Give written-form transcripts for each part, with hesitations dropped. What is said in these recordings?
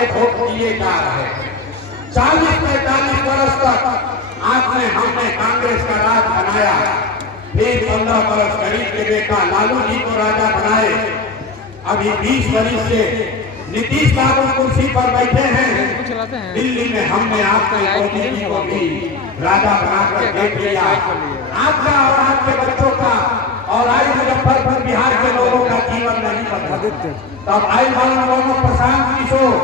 से वोट दिए जा रहे हैं। 40-45 वर्ष तक आपने हमने कांग्रेस का राज बनाया, फिर 15 वर्ष गरीब के बेटा लालू जी को राजा बनाए। अभी 20 वर्ष से नीतीश बाबू कुर्सी पर बैठे हैं। दिल्ली में हमने आपके मोदी जी को भी राजा बनाकर देख लिया। आपका और आपके बच्चों का और आज मुजफ्फरपुर बिहार के लोगों का जीवन नहीं बदला। तब आई दोनों प्रशांत किशोर,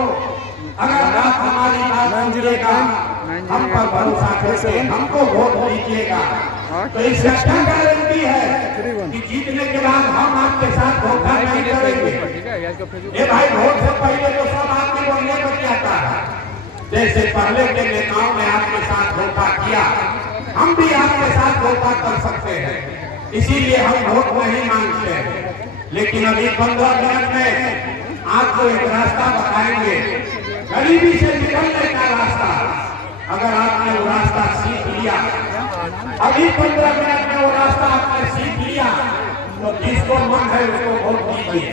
अगर आप हमारी बात सुनिएगा, हम पर भरोसा करके हमको वोट दीजिएगा, तो इसका क्या गारंटी है कि जीतने के बाद हम आपके साथ धोखा नहीं करेंगे। ये भाई वोट से पहले तो सब आपके बनने को चाहता है। जैसे पहले के नेताओं ने आपके साथ धोखा किया, हम भी आपके साथ धोखा कर सकते हैं, इसीलिए हम वोट नहीं मांगते। लेकिन अभी 15 मिनट में आपको एक रास्ता बताएंगे, गरीबी से निकलने का रास्ता। अगर आपने वो रास्ता सीख लिया, अभी 15 मिनट में वो रास्ता आपने सीख लिया, तो जिसको मन है उसको वोट दीजिए,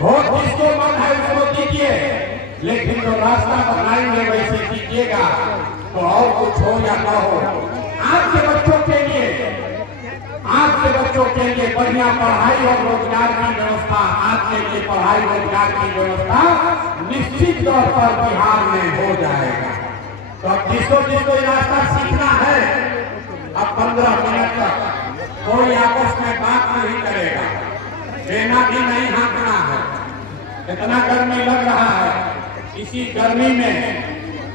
वोट जिसको मन है उसको दीजिए। लेकिन जो रास्ता बताएंगे वैसे कीजिएगा, तो और कुछ हो या न हो, आपके बच्चों के लिए, आपके बच्चों के लिए बढ़िया पढ़ाई और रोजगार की व्यवस्था, आपके लिए पढ़ाई रोजगार की व्यवस्था निश्चित तौर पर बिहार में हो जाएगा। तो अब जिसको रास्ता सीखना है, अब 15 मिनट तक कोई आपस में बात नहीं करेगा, देना भी नहीं हाँकना है। इतना गर्मी लग रहा है, इसी गर्मी में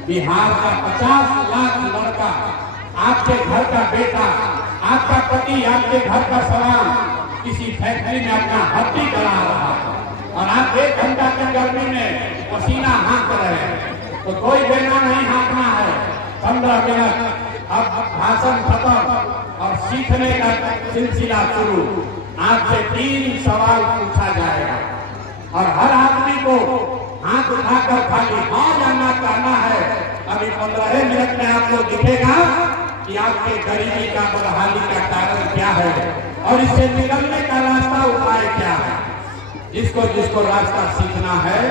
बिहार का 50 लाख लड़का, आपके घर का बेटा, आपका पति, आपके घर का सवाल किसी फैक्ट्री में अपना भर्ती करा रहा है, और आप 1 घंटा की गर्मी में पसीना हाँक रहे हैं, तो कोई देना नहीं हाँकना है। 15 मिनट अब भाषण खत्म और सीखने का सिलसिला शुरू। आपसे 3 सवाल पूछा जाएगा और हर आदमी को हाथ उठाकर खाली हाँ या ना कहना है। अभी 15 मिनट में आपको दिखेगा कि आपके गरीबी का, बदहाली का कारण क्या है और इससे निकलने का रास्ता, उपाय क्या है। जिसको जिसको रास्ता सीखना है,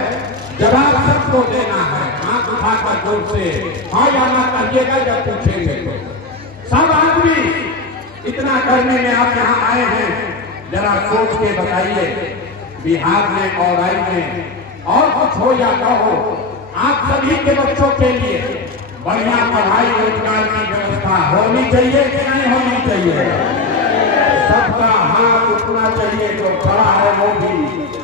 जवाब सबको देना है, हाथ उठाकर जोर से हाँ या ना कहिएगा। जब पूछेंगे तो सब आदमी, इतना गर्मी में आप यहाँ आए हैं, जरा सोच के बताइए, बिहार में और आई में और कुछ हो या न हो, आप सभी के बच्चों के लिए बढ़िया पढ़ाई रोजगार की व्यवस्था होनी चाहिए कि नहीं होनी चाहिए। सबका हाथ उठना चाहिए, जो खड़ा है वो भी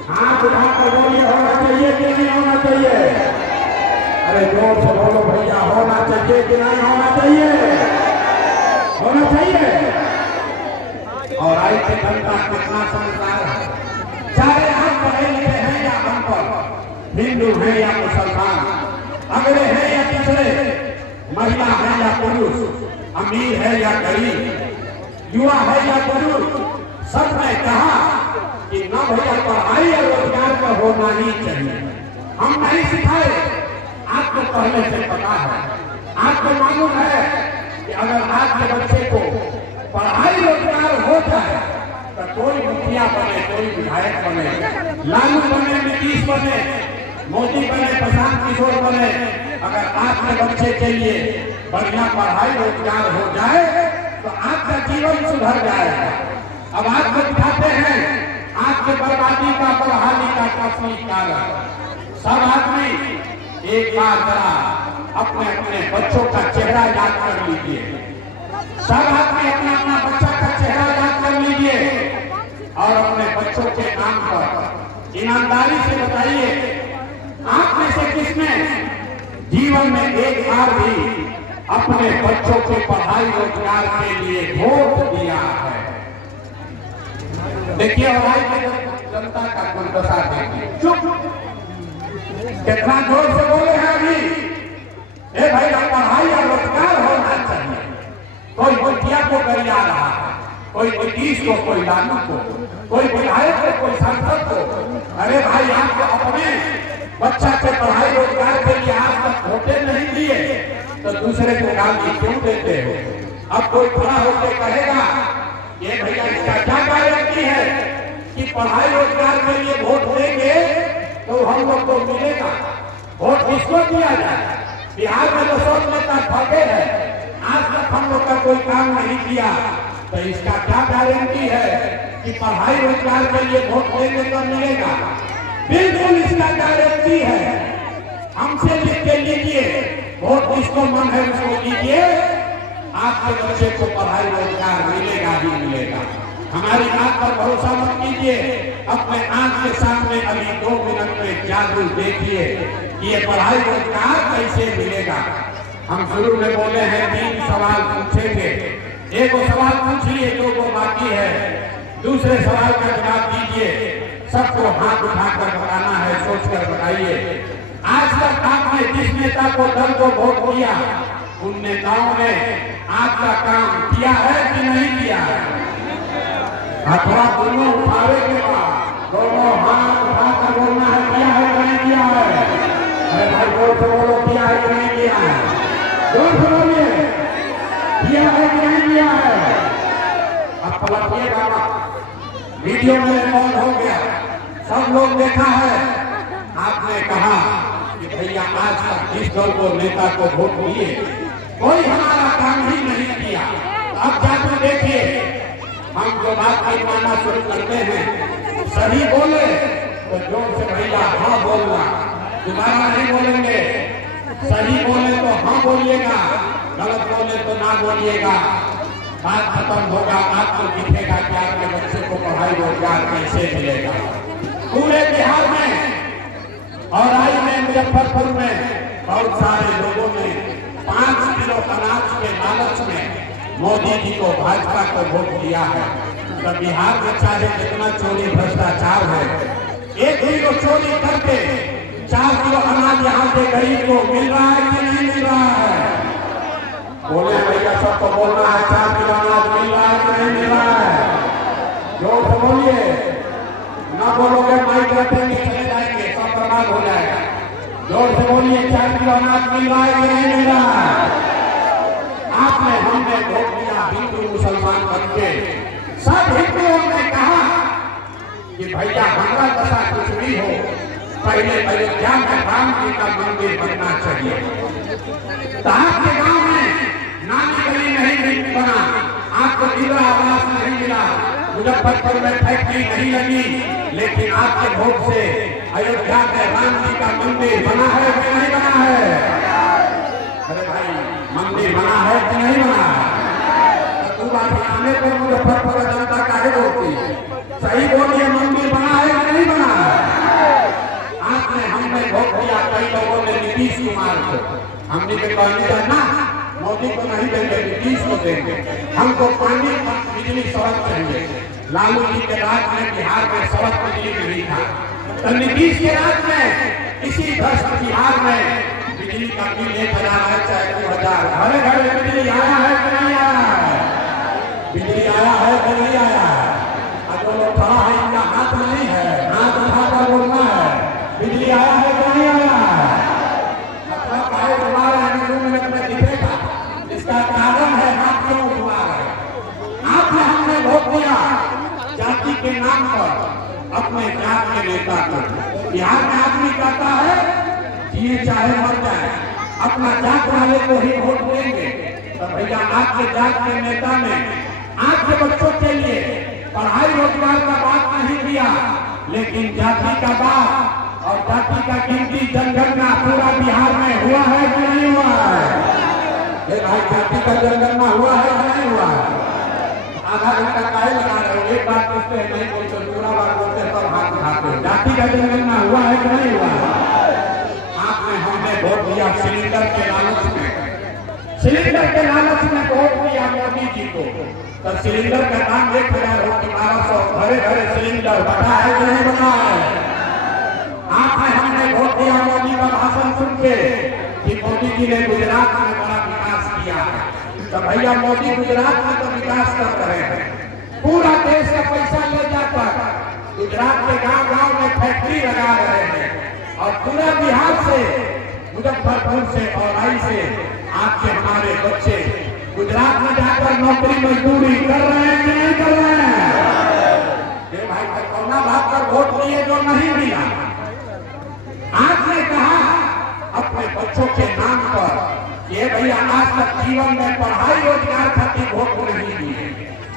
हाथ उठाकर बोलिए, होना चाहिए कि नहीं होना चाहिए। अरे जोर से बोलो भैया, होना चाहिए कि नहीं होना चाहिए, होना चाहिए। और आई के जनता कितना समझदार है, चाहे आप पढ़े लिखे हैं या अनपढ़, हिंदू है या मुसलमान, अगले हैं या पिछड़े, महिला है या पुरुष, अमीर है या गरीब, युवा है या बुजुर्ग, सबने कहा कि न भैया पढ़ाई और रोजगार का होना ही चाहिए। हम नहीं सिखाए, आपको पहले से पता है, आपको मालूम है कि अगर आपके बच्चे को पढ़ाई रोजगार हो जाए तो कोई मुखिया बने, कोई विधायक बने, लालू बने, नीतीश बने, मोदी बने, प्रशांत किशोर बने, अगर आपके बच्चे के लिए बढ़िया पढ़ाई रोजगार हो जाए तो आपका जीवन सुधर जाएगा। अब आपको दिखाते हैं आपके बर्बादी का, बदहाली का असली कारण। सब आदमी एक बार जरा अपने अपने बच्चों का चेहरा याद कर लीजिए, सब आदमी अपना अपना बच्चा का चेहरा याद कर लीजिए और अपने बच्चों के नाम पर ईमानदारी से बताइए, आप में से किसने जीवन में एक बार भी अपने बच्चों के पढ़ाई रोजगार के लिए वोट दिया है। देखिए हमारी जनता का दुर्दशा देखिए, चुप, कितना जोर से बोले हैं अभी, ए भाई पढ़ाई और रोजगार होना चाहिए। कोई मुखिया को गरिया रहा है, कोई नीतीश को, कोई लालू को, कोई विधायक को, कोई सांसद को। अरे भाई आपको अपने बच्चा के पढ़ाई रोजगार के लिए आज तक वोटे नहीं दिए तो दूसरे को गाली क्यों देते हो। अब कोई खड़ा होकर कहेगा ये भैया इसका क्या गारंटी है कि पढ़ाई रोजगार के लिए वोट देंगे तो हम लोग को मिलेगा। वोट किसको दिया जाए? बिहार में तो सब नेता ठगे हैं, आज तक हम लोग का कोई काम नहीं किया, तो इसका क्या गारंटी है कि पढ़ाई रोजगार के लिए वोट देने पर मिलेगा? बिल्कुल इसका गारंटी है। हमसे लिख के लीजिए, वोट जिसको मन है उसको दीजिए, आपके बच्चे को पढ़ाई रोजगार मिलेगा ही मिलेगा। हमारी बात पर भरोसा मत कीजिए, अपने आंख के सामने अभी 2 मिनट में जादू देखिए कि ये पढ़ाई रोजगार कैसे मिलेगा। हम शुरू में बोले हैं 3 सवाल पूछे थे, एक सवाल पूछ लिए, 2 को बाकी है। दूसरे सवाल का जवाब दीजिए, सबको हाथ उठाकर बताना है, सोचकर बताइए। आज तक आपने जिस नेता को दल को वोट दिया, उन नेताओं ने आपका काम किया है कि नहीं किया है? अथवा दोनों उठावे के बाद दोनों हाथ उठाकर बोलना है, किया है कि नहीं किया है? अरे भाई जोर से बोलो, किया है कि नहीं किया है? जोर से बोलिए, किया है कि नहीं किया है? अब पलटिएगा मत, वीडियो में ऑन हो गया, सब लोग देखा है। आपने कहा कि भैया आज तक जिस दल को नेता को वोट दिए कोई हमारा काम ही नहीं किया, अब जाकर देखिए। हम जो बात मानना शुरू करते हैं, सही बोले तो जोर से भैया हाँ बोलना, दोबारा नहीं बोलेंगे। सही बोले तो हाँ बोलिएगा, गलत बोले तो ना बोलिएगा। बात खत्म होगा, आपको दिखेगा कि आपके बच्चे को पढ़ाई रोजगार कैसे मिलेगा। पूरे बिहार में और आई में मुजफ्फरपुर में बहुत सारे लोगों ने 5 किलो अनाज के लालच में मोदी जी को, भाजपा को वोट दिया है। तो बिहार में चाहे जितना चोरी भ्रष्टाचार है, 1 किलो चोरी करके 4 किलो अनाज यहाँ के गरीब को मिल रहा है कि नहीं मिल रहा है? बोले भैया, सबको बोलना है, 4 किलो अनाज मिल रहा है कि नहीं मिल रहा है? जोर से बोलिए, ना बोलोगे माइक रखेंगे चले जाएंगे, सब बर्बाद हो जाएगा। जोर से बोलिए, 4 किलो अनाज मिल रहा है कि नहीं मिल रहा है? आपने हमने वोट दिया हिंदू मुसलमान बनके, सब हिंदुओं ने कहा कि भैया हमारा दशा कुछ भी हो, पहले अयोध्या में राम जी का मंदिर बनना चाहिए। तो आपके गांव में नाली गली नहीं बना, आपको इंदिरा आवास नहीं मिला, मुजफ्फरपुर में फैक्ट्री नहीं लगी, लेकिन आपके वोट से अयोध्या में राम जी का मंदिर बना है कि नहीं बना है? अरे भाई, मंदिर बना है कि नहीं बना है? पूरा दिखाने पर मुजफ्फरपुर जनता काहे बोलती है? सही बोलिए, मंदिर बना है कि नहीं बना है? आपने हमने वोट दिया, कई लोगों ने नीतीश कुमार को, हमने के कहने ना मोदी को नहीं देंगे, नीतीश को देंगे। हमको पानी, बिजली, सड़क चाहिए। लालू जी के राज में बिहार में सड़क बिजली नहीं था, तो नीतीश के राज में इसी भ्रष्ट बिहार में बिजली का बिल 1000 है चाहे 2000, घरे घरे बिजली आया है कि नहीं आया है? बिजली आया है कि नहीं आया है? अब जो लोग खड़ा है इनका हाथ नहीं है, हाथ उठाकर बोलना है, बिजली आया है कि नहीं आया है? अपना भाई तुम्हारा 2 मिनट में दिखेगा, इसका कारण है हाथ क्यों उठा रहे? आपने हमने वोट दिया जाति के नाम पर, अपने जात के नेता को। बिहार में आदमी कहता है जिए चाहे मर जाए, अपना जात वाले को ही वोट देंगे। तो भैया आपके जात के नेता ने आपके बच्चों के लिए पढ़ाई रोजगार का बात नहीं किया, लेकिन जाति का बात और जाति का गिनती जनगणना पूरा बिहार में हुआ है कि नहीं हुआ है? भाई, जाति का जनगणना हुआ है कि नहीं हुआ है? आधा घंटा काहे लगा रहे हो? एक बात पूछते हैं, नहीं बोलते, पूरा बात बोलते हैं, तब हाथ उठाते हो। जाति का जनगणना हुआ है कि नहीं हुआ है? आपने हमने वोट दिया सिलेंडर के लालच में, सिलेंडर के लालच में वोट दिया मोदी जी को। तो सिलेंडर का दाम 1000 हो, 1200, घरे घरे सिलेंडर बना है कि नहीं बना है? आपने हमने वोट दिया मोदी का भाषण सुन के कि मोदी जी ने गुजरात में बड़ा विकास किया। तो भैया मोदी गुजरात में तो विकास कर रहे हैं, पूरा देश का पैसा ले जाकर गुजरात के गांव-गांव में फैक्ट्री लगा रहे हैं, और पूरा बिहार से, मुजफ्फरपुर से और आई से आपके हमारे बच्चे गुजरात में जाकर नौकरी मजदूरी कर रहे हैं कि नहीं कर रहे हैं? ये भाई कौना बात पर वोट दिए जो नहीं मिला। आपने कहा अपने बच्चों के नाम पर ये भैया आज तक जीवन में पढ़ाई रोजगार खातिर वोट नहीं दिए,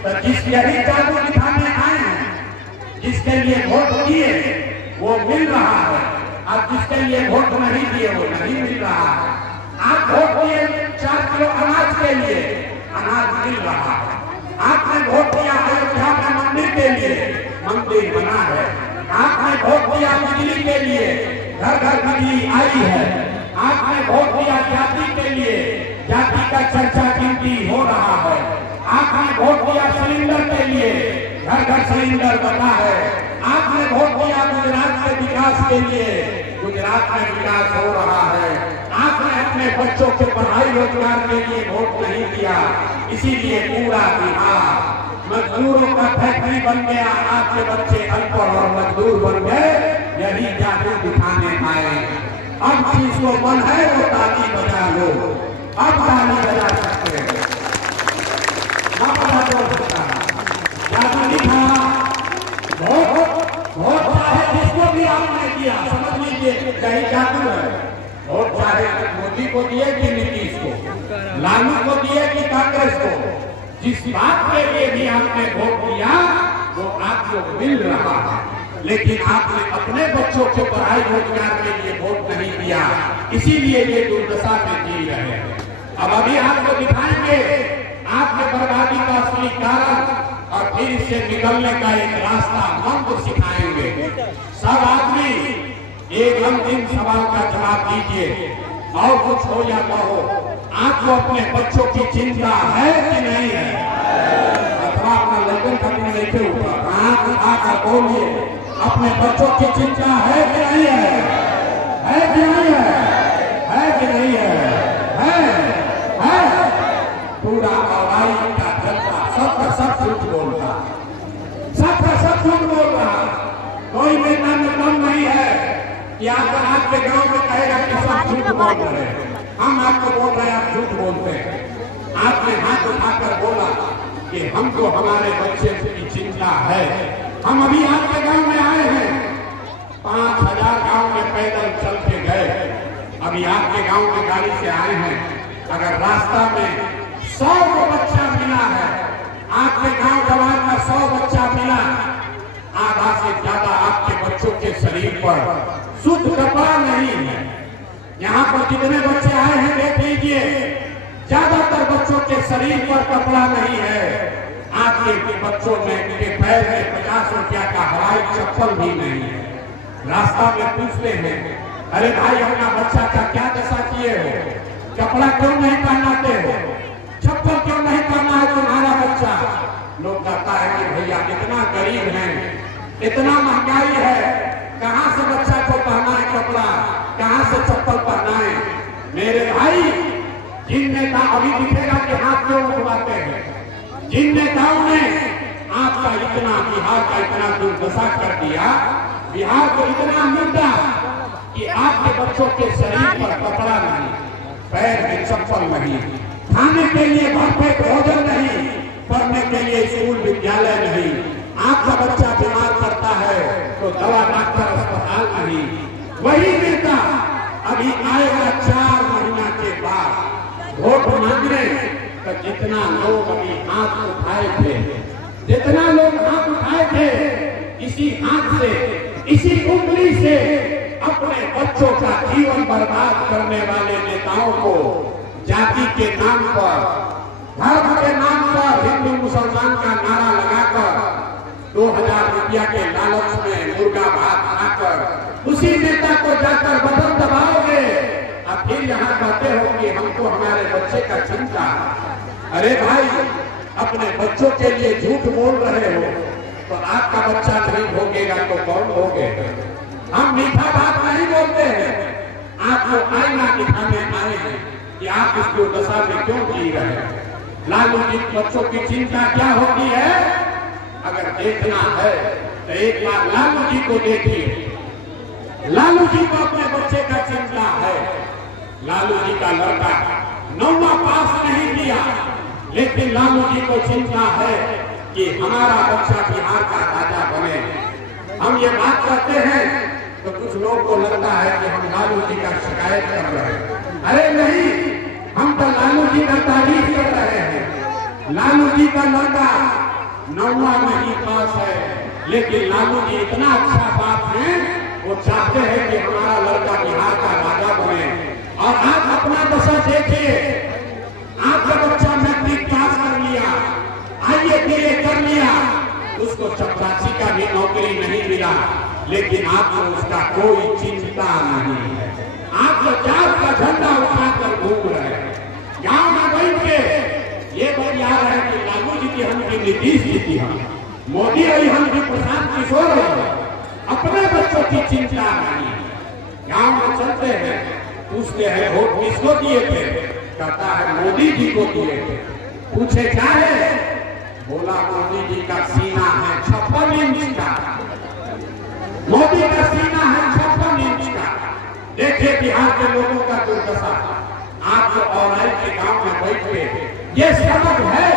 तो जिस यही जादू दिखाने आए हैं, जिसके लिए वोट दिए वो मिल रहा है, और जिसके लिए वोट नहीं दिए वो नहीं मिल रहा है। आप वोट दिए 4 किलो अनाज के लिए, अनाज मिल रहा है। आपने वोट दिया अयोध्या में मंदिर के लिए, मंदिर बना है। आपने वोट दिया बिजली के लिए, घर घर बिजली आई है। आपने वोट दिया जाति के लिए, जाति का चर्चा गिनती हो रहा है। आपने वोट दिया सिलेंडर के लिए, घर घर सिलेंडर बना है। आपने वोट दिया गुजरात के विकास के लिए, गुजरात में विकास हो रहा है। आपने अपने बच्चों के पढ़ाई रोजगार के लिए वोट नहीं दिया, इसीलिए पूरा बिहार मजदूरों का फैक्ट्री बन गया। आपके बच्चे अनपढ़ और मजदूर बन गए, यही जादू दिखाने आए। अब जिसको मन है वो ताली बजा लो, अब ताली बजा सकते हैं। जादू दिखा वोट चाहे जिसको भी आपने दिया, समझ लीजिए यही जादू है। वोट चाहे मोदी को दिए कि नीतीश को, लालू को दिए कि कांग्रेस को, जिस बात के लिए भी आपने वोट दिया वो आपको मिल रहा है। लेकिन आपने अपने बच्चों को पढ़ाई रोजगार के लिए वोट नहीं दिया, इसीलिए ये दुर्दशा में जी रहे हैं। अब अभी आपको दिखाएंगे आपके बर्बादी का असली कारण, और फिर इससे निकलने का एक रास्ता मंत्र सिखाएंगे। सब आदमी एक अंतिम सवाल का जवाब दीजिए, और कुछ हो या न हो, आपको अपने बच्चों की चिंता है कि नहीं है? अथवा अपना लगन खत्म नहीं थे ऊपर आकर बोलिए, अपने बच्चों की चिंता है कि नहीं है? है कि नहीं है? है कि नहीं है? है पूरा आवाई का जनता सबका सब झूठ बोल रहा, सबका सब झूठ बोल रहा। कोई नेता में कम नहीं है कि अगर आपके गांव में कहेगा कि सब झूठ बोल रहे हैं, हम आपको बोल रहे हैं आप झूठ बोलते हैं। आपने हाथ उठाकर बोला कि हमको हमारे बच्चे की चिंता है। हम अभी आपके गांव में आए हैं, 5000 गांव में पैदल चल के गए, अभी आपके गांव में गाड़ी से आए हैं। अगर रास्ता में 100 को बच्चा मिला है, आपके गांव जवान का 100 बच्चा मिला, आधा से ज्यादा आपके बच्चों के शरीर पर शुद्ध कपड़ा नहीं है। यहाँ पर जितने बच्चे आए हैं देख लीजिए, ज्यादातर बच्चों के शरीर पर कपड़ा नहीं है। आपके बच्चों में के पैर में 50 रुपया का हवाई चप्पल भी नहीं है। रास्ता में पूछते हैं, अरे भाई अपना बच्चा का क्या दशा किए हो? कपड़ा क्यों नहीं पहनाते हो? चप्पल क्यों नहीं पहना है तुम्हारा बच्चा? लोग कहता है कि भैया इतना गरीब है, इतना महंगाई है, कहाँ से बच्चा को पहना है कपड़ा, कहाँ से चप्पल पहना है? मेरे भाई, जिन नेता अभी दिखेगा कि हाथ क्यों उठवाते हैं, जिन नेताओं ने आपका इतना बिहार का इतना दुर्दशा कर दिया, बिहार को इतना मुद्दा कि आपके बच्चों के शरीर पर कपड़ा नहीं, पैर में चप्पल नहीं, खाने के लिए भरपेट भोजन नहीं, पढ़ने के लिए स्कूल विद्यालय नहीं। आपका बच्चा बीमार पड़ता है तो दवा डॉक्टर अस्पताल नहीं। वही नेता अभी आएगा 4 महीना के बाद वोट मांगने, तो जितना लोग अभी हाथ उठाए थे, जितना लोग हाथ उठाए थे, इसी हाथ से, इसी उंगली से अपने बच्चों का जीवन बर्बाद करने वाले नेताओं को जाति के नाम पर, धर्म के नाम पर हिंदू मुसलमान का नारा लगाकर 2000 रुपया के लालच में मुर्गा भात खाकर उसी नेता को जाकर बटन दबाओगे, अब फिर यहाँ कहते हो कि हमको हमारे बच्चे का चिंता। अरे भाई, अपने बच्चों के लिए झूठ बोल रहे हो तो आपका बच्चा नहीं भोगेगा तो कौन भोगेगा? हम मीठा बात नहीं बोलते हैं, आपको आईना दिखाने आए हैं कि आप इस दुर्दशा में क्यों जी रहे हैं। लालू जी बच्चों की चिंता क्या होती है? अगर देखना है तो एक बार लालू जी को देखिए। लालू जी को अपने बच्चे का चिंता है। लालू जी का लड़का 9वां पास नहीं किया, लेकिन लालू जी को चिंता है कि हमारा बच्चा बिहार का राजा बने। हम ये बात करते हैं तो कुछ लोग को लगता है कि हम लालू जी का शिकायत कर रहे हैं। अरे नहीं, हम तो लालू जी का तारीफ कर रहे हैं। लालू जी का लड़का 9वां नहीं पास है, लेकिन लालू जी इतना अच्छा बाप है, वो चाहते हैं कि हमारा लड़का बिहार का राजा बने। और आप अपना दशा देखिए, आपका बच्चा मैट्रिक पास कर लिया, IAS कर लिया, उसको चपरासी का भी नौकरी नहीं मिला, लेकिन आपको उसका कोई चिंता नहीं है। आप तो जात का झंडा उठाकर घूम रहे हैं। गांव में बैठ के ये बता रहे हैं कि लालू जी की हम की नीतीश जी की हम, मोदी रही हम की प्रशांत किशोर रही, अपने बच्चों की चिंता नहीं। गांव में चलते हैं, पूछते हैं वोट किसको दिए थे, कहता है मोदी जी को दिए थे। पूछे क्या है, बोला मोदी जी का सीना है 56 इंच का, मोदी का सीना है 56 इंच का। देखिए बिहार के लोगों का दुर्दशा। आप और के गांव में बैठ के ये सबक है